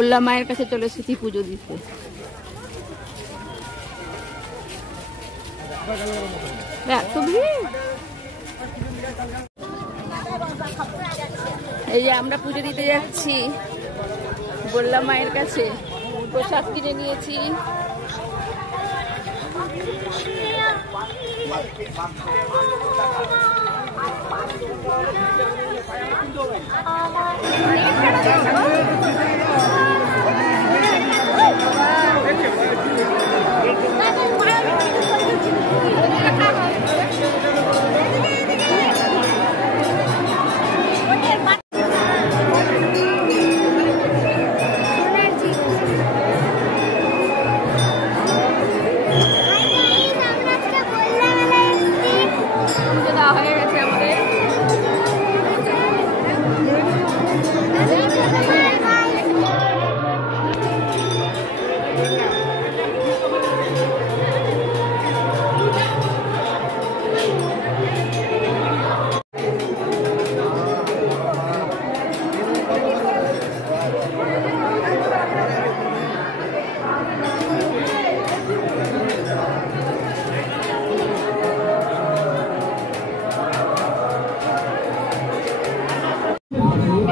বললা মায়ের কাছে চলে এসেছি পুজো দিতে। এই যে আমরা পুজো দিতে যাচ্ছি বললা মায়ের কাছে, প্রসাদ কিনে নিয়েছি।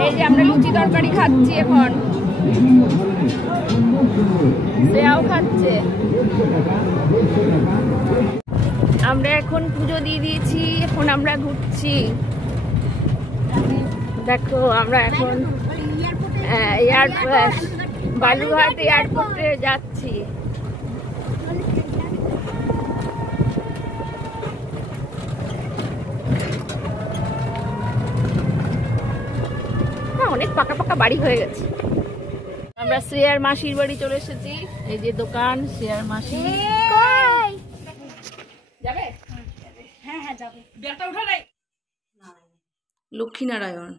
এই যে আমরা লুচি তরকারি খাচ্ছি, এখন সেও খাচ্ছে। আমরা এখন পুজো দিয়ে দিয়েছি, এখন আমরা ঘুরছি। দেখো আমরা এখন এয়ারপোর্ট, বালুরঘাট এয়ারপোর্টে যাচ্ছি। অনেক পাকা পাকা বাড়ি হয়ে গেছে। আমরা শ্রেয়ার মাসির বাড়ি চলে এসেছি। এই যে দোকান, শ্রেয়ার মাসি। যাবে? হ্যাঁ হ্যাঁ যাবে। ব্যাগটা উঠা নাই। লক্ষ্মীনারায়ণ।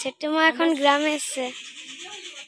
ছোট্ট মা এখন গ্রামে এসছে।